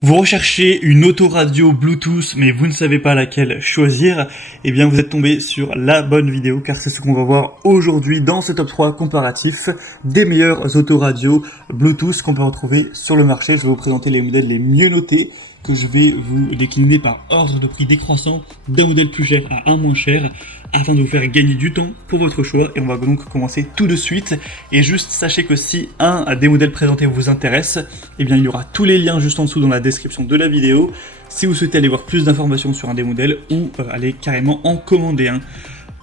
Vous recherchez une autoradio Bluetooth mais vous ne savez pas laquelle choisir, eh bien vous êtes tombé sur la bonne vidéo car c'est ce qu'on va voir aujourd'hui dans ce top 3 comparatif des meilleures autoradios Bluetooth qu'on peut retrouver sur le marché. Je vais vous présenter les modèles les mieux notés que je vais vous décliner par ordre de prix décroissant d'un modèle plus cher à un moins cher afin de vous faire gagner du temps pour votre choix. Et on va donc commencer tout de suite. Et juste sachez que si un des modèles présentés vous intéresse, eh bien il y aura tous les liens juste en dessous dans la description de la vidéo si vous souhaitez aller voir plus d'informations sur un des modèles ou aller carrément en commander un.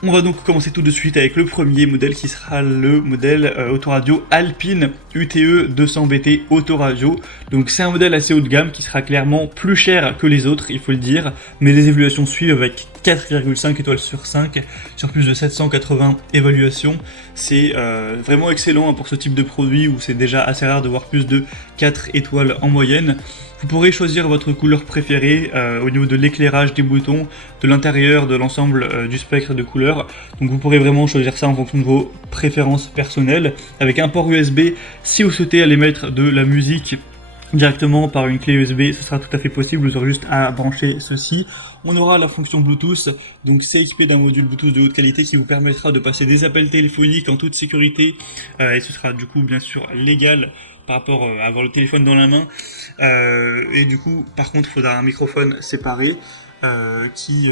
On va donc commencer tout de suite avec le premier modèle qui sera le modèle autoradio Alpine UTE 200BT autoradio. Donc c'est un modèle assez haut de gamme qui sera clairement plus cher que les autres, il faut le dire, mais les évaluations suivent avec 4,5 étoiles sur 5 sur plus de 780 évaluations. C'est vraiment excellent pour ce type de produit où c'est déjà assez rare de voir plus de 4 étoiles en moyenne. Vous pourrez choisir votre couleur préférée au niveau de l'éclairage des boutons, de l'intérieur, de l'ensemble du spectre de couleurs. Donc vous pourrez vraiment choisir ça en fonction de vos préférences personnelles. Avec un port USB, si vous souhaitez aller mettre de la musique directement par une clé USB, ce sera tout à fait possible, vous aurez juste à brancher ceci. On aura la fonction Bluetooth, donc c'est équipé d'un module Bluetooth de haute qualité qui vous permettra de passer des appels téléphoniques en toute sécurité, et ce sera du coup bien sûr légal par rapport à avoir le téléphone dans la main, et du coup par contre il faudra un microphone séparé qui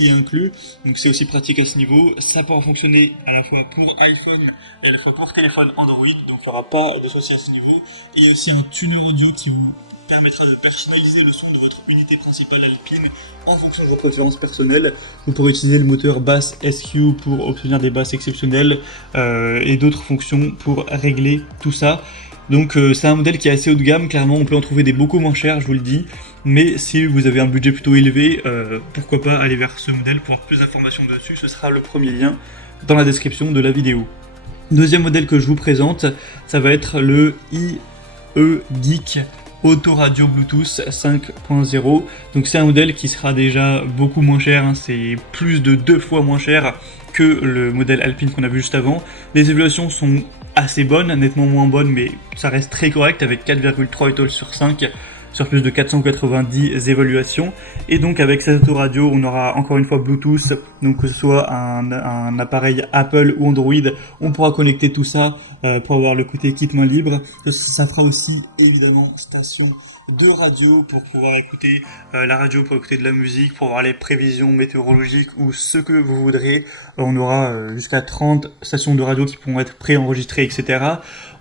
est inclus, donc c'est aussi pratique à ce niveau. Ça pourra fonctionner à la fois pour iPhone et à la fois pour téléphone Android, donc il n'y aura pas de souci à ce niveau. Et il y a aussi un tuner audio qui vous permettra de personnaliser le son de votre unité principale Alpine en fonction de vos préférences personnelles. Vous pourrez utiliser le moteur Bass SQ pour obtenir des basses exceptionnelles et d'autres fonctions pour régler tout ça. Donc c'est un modèle qui est assez haut de gamme, clairement on peut en trouver des beaucoup moins chers, je vous le dis, mais si vous avez un budget plutôt élevé, pourquoi pas aller vers ce modèle. Pour avoir plus d'informations dessus, ce sera le premier lien dans la description de la vidéo. Deuxième modèle que je vous présente, ça va être le IE Geek Autoradio Bluetooth 5.0. Donc c'est un modèle qui sera déjà beaucoup moins cher, hein, c'est plus de 2 fois moins cher que le modèle Alpine qu'on a vu juste avant. Les évaluations sont assez bonnes, nettement moins bonnes, mais ça reste très correct avec 4,3 étoiles sur 5 sur plus de 490 évaluations. Et donc avec cette autoradio, on aura encore une fois Bluetooth, donc que ce soit un appareil Apple ou Android, on pourra connecter tout ça pour avoir le côté kit main libre. Ça fera aussi évidemment station de radio pour pouvoir écouter la radio, pour écouter de la musique, pour voir les prévisions météorologiques ou ce que vous voudrez. On aura jusqu'à 30 stations de radio qui pourront être préenregistrées, etc.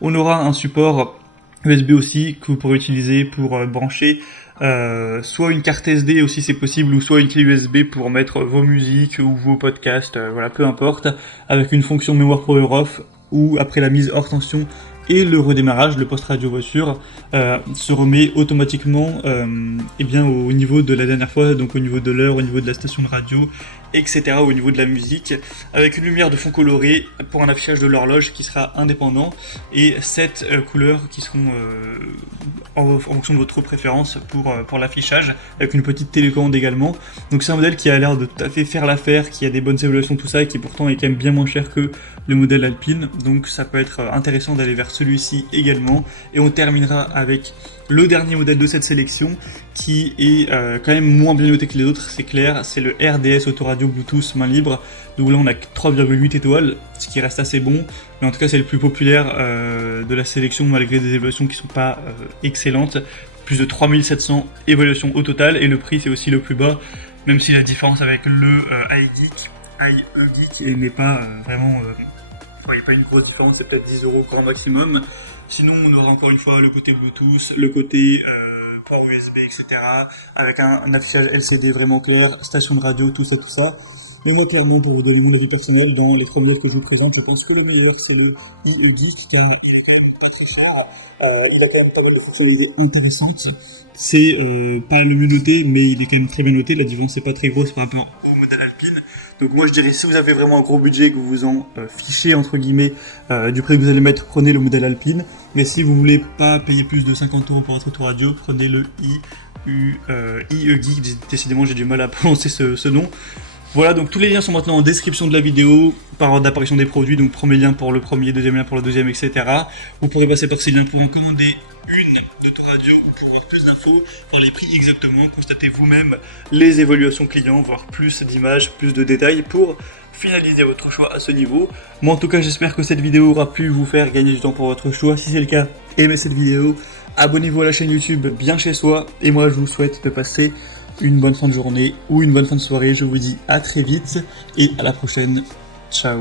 On aura un support USB aussi que vous pourrez utiliser pour brancher soit une carte SD aussi c'est possible, ou soit une clé USB pour mettre vos musiques ou vos podcasts, voilà, peu importe, avec une fonction mémoire power off ou après la mise hors tension et le redémarrage, le post-radio voiture se remet automatiquement et bien au niveau de la dernière fois, donc au niveau de l'heure, au niveau de la station de radio, etc., au niveau de la musique, avec une lumière de fond colorée pour un affichage de l'horloge qui sera indépendant, et 7 couleurs qui seront en fonction de votre préférence pour l'affichage, avec une petite télécommande également. Donc c'est un modèle qui a l'air de tout à fait faire l'affaire, qui a des bonnes évaluations, tout ça, et qui pourtant est quand même bien moins cher que le modèle Alpine, donc ça peut être intéressant d'aller vers celui-ci également. Et on terminera avec le dernier modèle de cette sélection qui est quand même moins bien noté que les autres, c'est clair, c'est le RDS Autoradio Bluetooth main libre. Donc là on a 3,8 étoiles, ce qui reste assez bon, mais en tout cas c'est le plus populaire de la sélection malgré des évaluations qui sont pas excellentes. Plus de 3700 évaluations au total, et le prix c'est aussi le plus bas, même si la différence avec le IE Geek n'est pas vraiment... il n'y a pas une grosse différence, c'est peut-être 10 € grand maximum. Sinon, on aura encore une fois le côté Bluetooth, le côté port USB, etc. Avec un affichage LCD vraiment clair, station de radio, tout ça, tout ça. Mais moi, clairement, pour vous donner mon avis personnel, dans les premiers que je vous présente, je pense que le meilleur, c'est le IE Geek, car il est quand même pas très cher. Il a quand même pas mal de fonctionnalités intéressantes. C'est pas le mieux noté, mais il est quand même très bien noté. La différence n'est pas très grosse par rapport au modèle Alpine. Donc moi je dirais, si vous avez vraiment un gros budget, que vous vous en fichez entre guillemets du prix que vous allez mettre, prenez le modèle Alpine. Mais si vous voulez pas payer plus de 50 € pour votre autoradio, prenez le IE Geek. Décidément j'ai du mal à prononcer ce nom. Voilà, donc tous les liens sont maintenant en description de la vidéo, par ordre d'apparition des produits, donc premier lien pour le premier, deuxième lien pour le deuxième, etc. Vous pourrez passer par ces liens pour en commander une d'autoradio pour avoir plus d'infos. dans les prix exactement, constatez vous-même les évaluations clients, voire plus d'images, plus de détails pour finaliser votre choix à ce niveau. Moi en tout cas j'espère que cette vidéo aura pu vous faire gagner du temps pour votre choix. Si c'est le cas, aimez cette vidéo, abonnez-vous à la chaîne YouTube Bien Chez Soi, et moi je vous souhaite de passer une bonne fin de journée ou une bonne fin de soirée. Je vous dis à très vite et à la prochaine. Ciao.